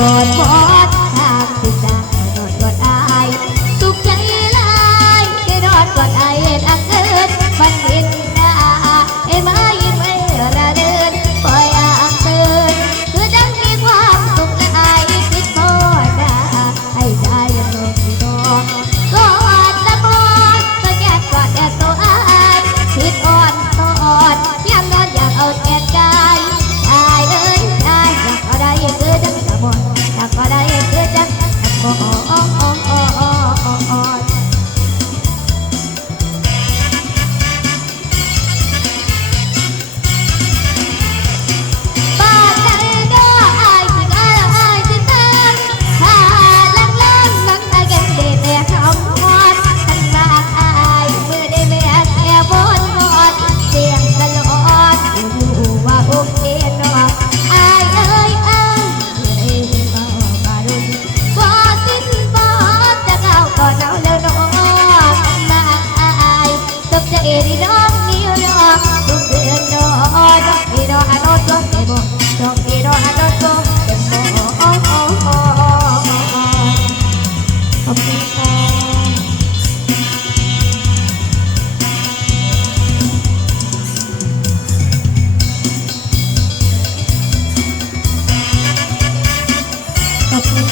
so far Apa?